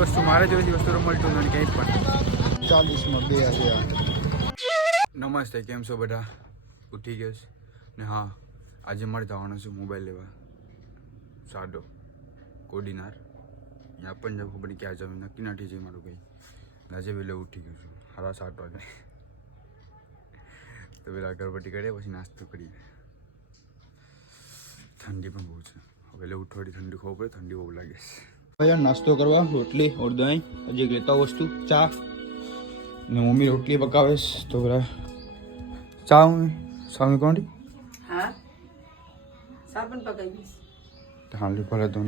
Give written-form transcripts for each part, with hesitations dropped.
વસ્તુ મારે જોઈ વસ્તુ મળતું નથી કંઈ પણ 40માં 2000. નમસ્તે, કેમ છો બધા? ઉઠી ગયો ને? હા, આજે મારે જવાનું છે મોબાઈલ લેવા. સાડો કોડીનાર ત્યાં પંજાબ ખબર ક્યાં જવું નક્કી નથી છે મારું કંઈ. આજે વહેલો ઉઠી ગયો છું 7:30 વાગે. તો પેલા અગરબત્તી કરીએ પછી નાસ્તો કરીએ. ઠંડી પણ બહુ છે. વહેલો ઉઠવાથી ઠંડી ખબર પડે, ઠંડી બહુ લાગે છે. ભાઈ નાસ્તો કરવા રોટલી ઓર દહીં હજી એક લેતા વસ્તુ ચા ને મમ્મી રોટલી પકાવે છે. તો પેલા ચા સ્વામી કોણ હા સાબન પકાવી હાલી ભલે તો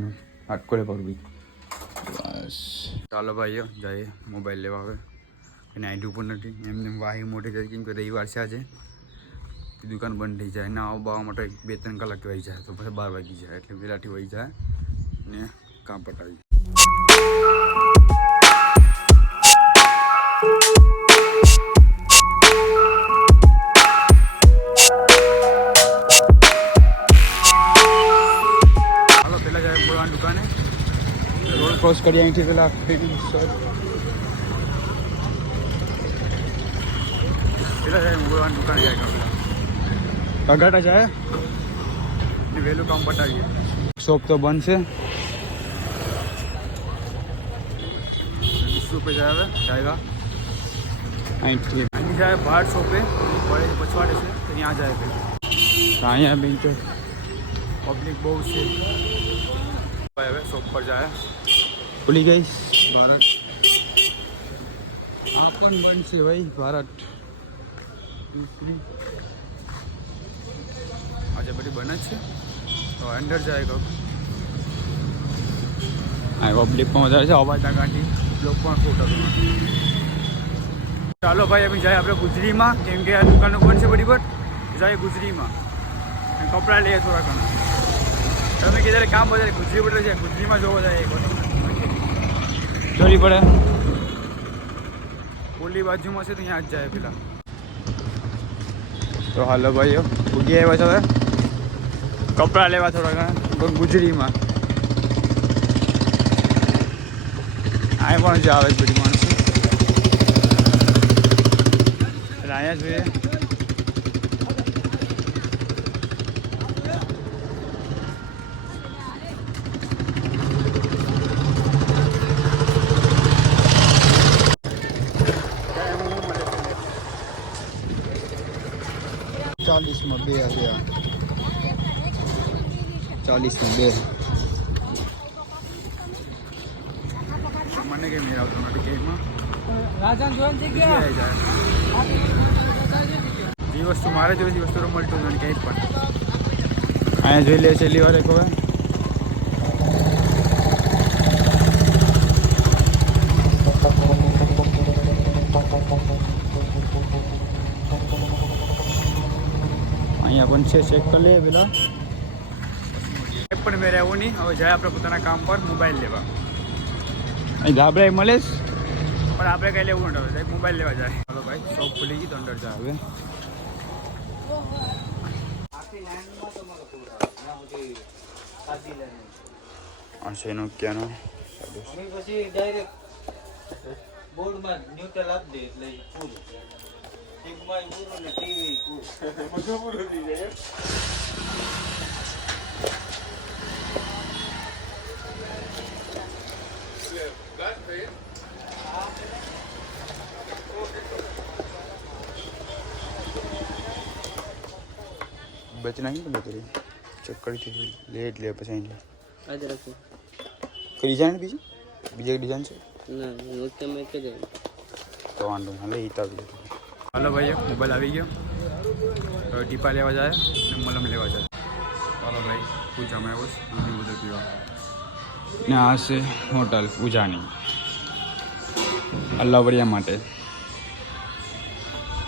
આટકોલે પડવી બસ. ચાલો ભાઈઓ જઈએ મોબાઈલ લેવા. હવે નાઇટ ઉપર નથી એમને વાહી મોટી કરી કેમ કે રવિવાર છે આજે. દુકાન બંધ થઈ જાય ના આવવા માટે 2-3 કલાક વહી જાય તો પછી 12 વાગી જાય એટલે વહેલાથી વહી જાય ને કામ પટાવી. હાલો પેલા જાય બોલવાની દુકાને રોડ ક્રોસ કરી અહીંથી પેલા પેલા જાય બોલવાની દુકાને જાય કગાટા જાય ને વહેલું કામ પટાવીએ. શોપ તો બંધ છે. 20 રૂપિયા જાય જાયગા અહીંથી જાય બહાર શોપે પડે પછવાડે છે તો ત્યાં જાય પેલા. અહીંયા બી તો પબ્લિક બહુ છે. હવે શોપ પર જાય ખુલી ગઈ ભારત. આ પણ બંધ છે ભાઈ ભારત. આજે બધી બને છે તો અંદર જાય કહું. આ પબ્લિક પણ વધારે છે. અવાજ ના કાઢી લોકો પણ ફોટો. ચાલો ભાઈ અમે જાય આપણે ગુજરીમાં કેમ કે આ દુકાનો બંધ છે બધી બટ જાય ગુજરીમાં કપડાં લઈએ થોડા ઘણા. તમે કીધા કામ વધારે ગુજરી પડે છે ગુજરીમાં જોવા જાય એક જોડી પડે ઓલી બાજુમાં છે તો ત્યાં જ જાય પેલા. તો હાલો ભાઈઓ ઉગી આવ્યા છે હવે કપડાં લેવા થોડા ઘણા ગુજરીમાં. આ પણ જ આવે બધી માણસો અહીંયા જોઈએ. ચાલીસમાં 2000. 40માં 2. મને કઈ મેળ આવતો નથી કેમાં જે વસ્તુ મારે જોઈ વસ્તુ મળતું નથી કંઈ પણ. અહીંયા જોઈ લે છેલ્લી વાર એક હવે અહીંયા પણ છે ચેક કરી લે પેલા. પણ મેં રહેવું નહીં. હવે જાય આપણે પોતાના કામ પર મોબાઈલ લેવા. અહીં ધાબળા મળે પણ આપણે કંઈ લેવું નથી. હવે મોબાઈલ લેવા જાય. ચાલો ભાઈ શોપ ખુલી ગઈ તો અંદર જાય હવે. આ છે એનો ક્યાંનો પછી ડાયરેક્ટ બોર્ડમાં ન્યુટ્રલ આપી દે એટલે પૂરું. ટીવીમાં પૂરું ને ટીવી પૂરું થઈ જાય. બચી નાખી ને બધી ચેક કરી લે એટલે પછી અહીં આજે રાખો કઈ ડિઝાઇન બીજી ડિઝાઇન છે ના તમે કે તો વાંધો હાલે ઈતા બી. હાલો ભાઈ મોબાઈલ આવી ગયો. હવે ટીપા લેવા જાય ને મલમ લેવા જાય. ચાલો ભાઈ પૂજામાં આવ્યો દૂધ બધું પીવા ને આ છે હોટલ પૂજાની અલ્લાવડિયા માટે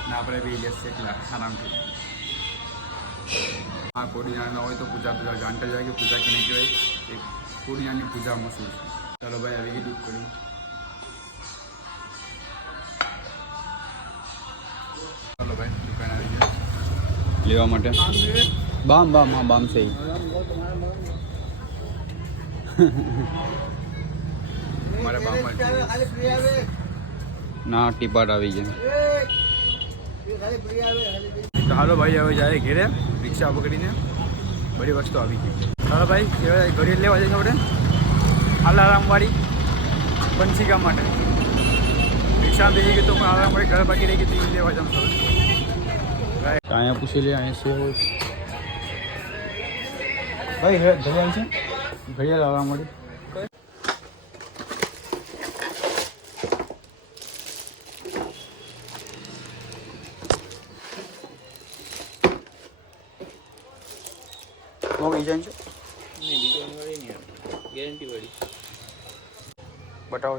ને આપણે બી લેશે એકલા આરામથી. हाँ कोडियाना ना हो तो पूजा पूजा जानते जाए कि पूजा की नहीं कहें एक कोडियानी पूजा मशहूर. चलो भाई अभी की दूध करी. चलो भाई दुकान आ गई. લેવા માટે બામ બામ હા બામ છે મારે બામ ના ટીપાટ આવી ગયા તો હાલો ભાઈ હવે જાય ઘેરે રિક્ષા પકડીને બધી વસ્તુ આવી ગઈ હાલો ભાઈ ઘરે લેવા જઈશું આપણે આલારામવાળી બંસીકા માટે રિક્ષા બેસી ગઈ તો પણ આલારામવાળી ઘર બાકી રહી ગઈ તો લેવા જાઉં છું અહીંયા પૂછી લે અહીંયા છે ભાઈ ઘડિયાળ છે ઘડિયાળ આલારામવાળી ડિઝાઇન છે ગેરંટી વાળી બતાવો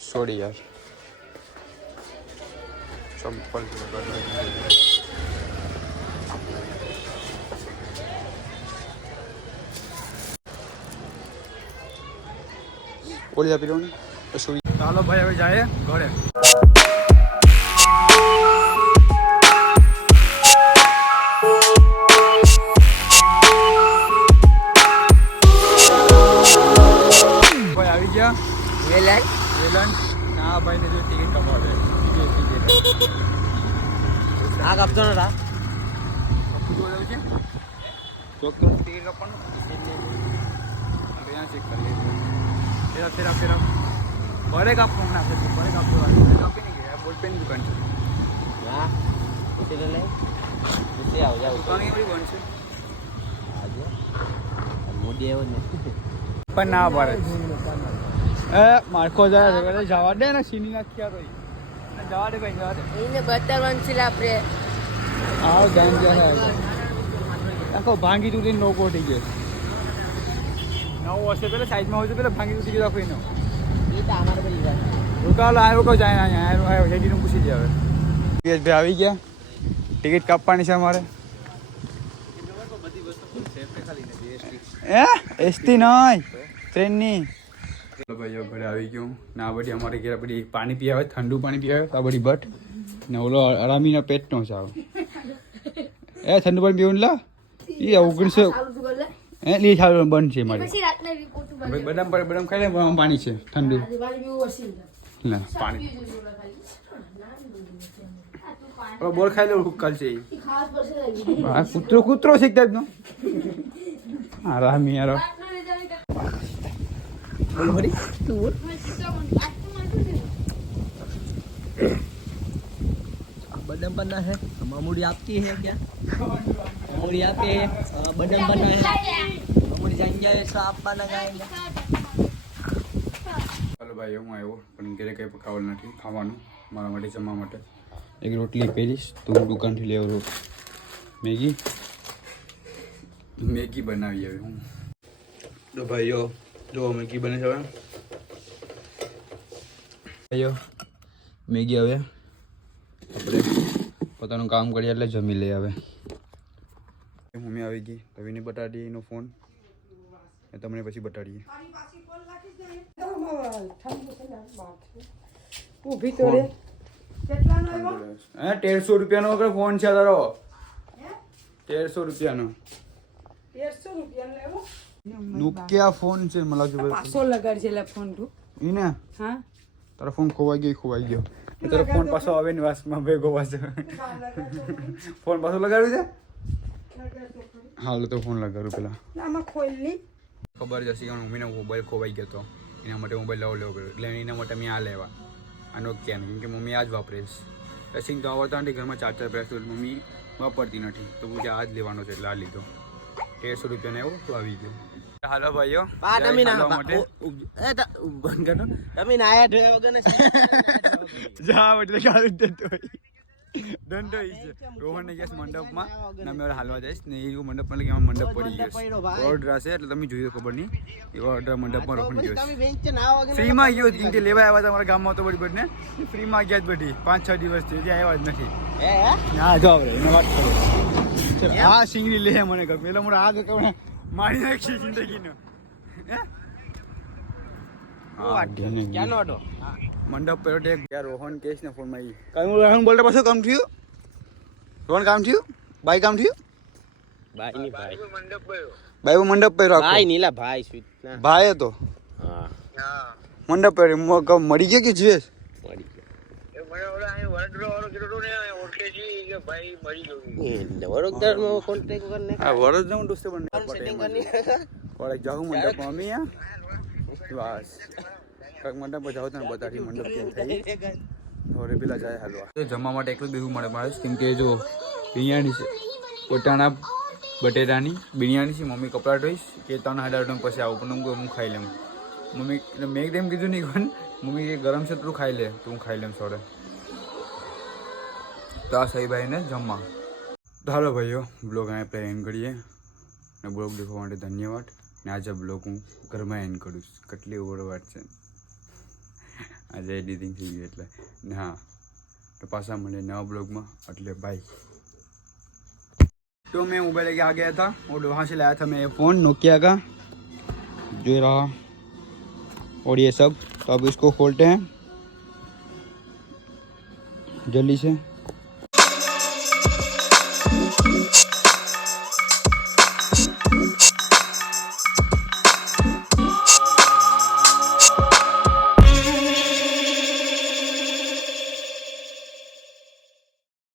સોડી યાર ચંપલ ઓલી આપી દો ને ચાલો ભાઈ હવે જાય ઘરે ભાઈ આવી ગયા વેલન ના ભાઈ ને જો ટિકિટ કપાવે આ કાપતો ને રા ચોક્કસ ટિકિટ કપાનું ચેક કરી ફેરા बड़े का फोन ना फिर बड़े का फोन काफी नहीं गया बोल पे नहीं दुकान से हां उसे ले उसे आओ जाओ दुकान ही बड़ी बन से आज मोदी है ने પણ ના પાડે એ મારકો જાય જવા દે ને સીની નાખ્યા તો જવા દે ભાઈ જવા દે એને બતાવવાનું છે આપણે આવ ગામ જાય આખો ભાંગી તૂટીને નોકો થઈ ગયો નવો હશે પેલા સાઈડમાં હોય તો પેલા ભાંગી તૂટી ગયો રાખો એનો रुकालो आयो को जाए आयो हेडी નું પૂછી દે હવે પીએસ ભાઈ આવી ગયા ટિકિટ કાપવાની છે અમારે એસટી નહીં ટ્રેન ની ચલો ભાઈ ઘરે આવી ગયું ના બધી અમારે ઘરે બધી પાણી પીવે ઠંડુ પાણી પીવે આ બધી બટ ને ઓલો અરામીના પેટનો છે આવો એ ઠંડુ પાણી પીવું લા ઈ 19 એ લી ચાલુ બંધ છે મારી પછી રાતને રિપોર્ટ ભાઈ બદામ ખાઈ લે પાણી છે ઠંડુ ના પાણી બોલ ખાઈ લે કાલ છે આ કૂતરો છે એકદમ નો આ રામી યાર બોલ હરી તું બોલ बदाम बना है मामूड़ी आपकी है क्या मामूड़ी आपके है बदाम बना है मामूड़ी जाएंगे ऐसा आप बना गाएंगे हेलो भाई હું આવ્યો પણ ઘરે કંઈ પકાવલ નથી ખાવાનું મારા માટે જમવા માટે એક રોટલી પહેરીશ તું દુકાનથી લેવો મેગી બનાવી હવે હું તો ભાઈઓ જો મેગી બને છે હવે ભાઈઓ મેગી હવે આપણે પોતાનું કામ કરીએ એટલે જમી લઈએ હવે મમ્મી આવી ગઈ તવીને બતાડી એનો ફોન એ તમને પછી બતાડીએ ઊભી તો રે કેટલાનો આવ્યો 1300 રૂપિયાનો વગર ફોન છે તારો 1300 રૂપિયાનો 1300 રૂપિયાનો લેવો નોકિયા ફોન છે મને લાગે 500 લગાડ છે લે ફોન તું ઈને હા તારો ફોન ખોવાઈ ગયો તારો ફોન પાછો આવે ને વાસમાં ભેગો પાછો ફોન પાછો લગાડ્યું છે હાલ તો ફોન લગાડું પેલા આમાં ખોલની ખબર જ હશે કે મમ્મીનો મોબાઈલ ખોવાઈ ગયો હતો એના માટે મોબાઈલ લેવો પડ્યો એટલે એના માટે મેં આ લેવા આ નોકિયાનો કેમ કે મમ્મી આ જ વાપરે છે ટચિંગ તો આવડતા નથી ઘરમાં ચાર્જર પ્રેસ મમ્મી વાપરતી નથી તો હું આ જ લેવાનો છે એટલે આ લીધો 1300 રૂપિયાનો એવો તો આવી ગયો હાલો ભાઈઓ તમે નાયા ધોયા વગર જા એટલે ગાડી દેતો દંડો છે રોહનને ગેસ મંડપમાં ના મેં હાલવા જઈશ ને એ મંડપ એટલે કે મંડપ પડી ગયો ઓર્ડર હશે એટલે તમે જોઈ ખબર નહીં એવો ઓર્ડર મંડપમાં રોહન ગયો ફ્રીમાં ગયો કેમ કે લેવા આવ્યા હતા અમારા ગામમાં તો બધી બધી ફ્રીમાં ગયા જ બધી 5-6 દિવસ થી હજી આવ્યા જ નથી હા જો એને વાત કરો આ સિંગરી લે મને ગમે એટલે મને આ મારી નાખી જિંદગીનો ક્યાં નો મંડપ પર ટેક યાર રોહન કેસ ને ફોન માં કઈ રોહન બોલતા પાછો કામ થયું રોહન કામ થયું બાઈ કામ થયું બાઈ ની ભાઈ બાઈ મંડપ પર રાખો ભાઈ નીલા ભાઈ સ્વીટ ના ભાઈ હતો હા મંડપ પર મરી ગયો કે જીવે મળી ગયો એ મને ઓલા અહીં વરડરો વાળો કીધું ને ઓળખે છે કે ભાઈ મરી ગયો એટલે વડોદરા માં કોન્ટેક્ટ કરને આ વરદ નું દોસ્ત બને સેટિંગ કરની કોલેજ જાઉં મંડપ મમ્મી આ બસ કાક મંડપ પર જાવ તને બતાડી મંડપ કેમ થઈ થોડે પેલા જાય હાલવા જમવા માટે એકલું બેહું મળે મારે કેમ કે જો બિરયાની છે પોતાના બટેટાની બિરયાની છે મમ્મી કપડા ધોઈશ કે 3,000 પછી આવું પણ હું ખાઈ લઉં મમ્મી મેં એકદમ કીધું નહીં કોણ મમ્મી કે ગરમ છે તું ખાઈ લે તો હું ખાઈ લઉં સોડે તો આ સહીભાઈને જમવા તો હાલો ભાઈઓ બ્લોગ અહીંયા આપણે એન્ડ કરીએ અને બ્લોગ દેખવા માટે ધન્યવાદ ને આજે બ્લોગ હું ઘરમાં એન્ડ કરું કેટલી ઓવર વાત છે આજે એડિટિંગ થઈ ગયું એટલે ને હા તો પાછા મળે नया ब्लॉग में એટલે बाय। तो मैं मोबाइल लेके आ गया था और वहाँ से लाया था मैं ये फ़ोन नोकिया का जो रहा और ये सब। तो अब इसको खोलते हैं जल्दी से।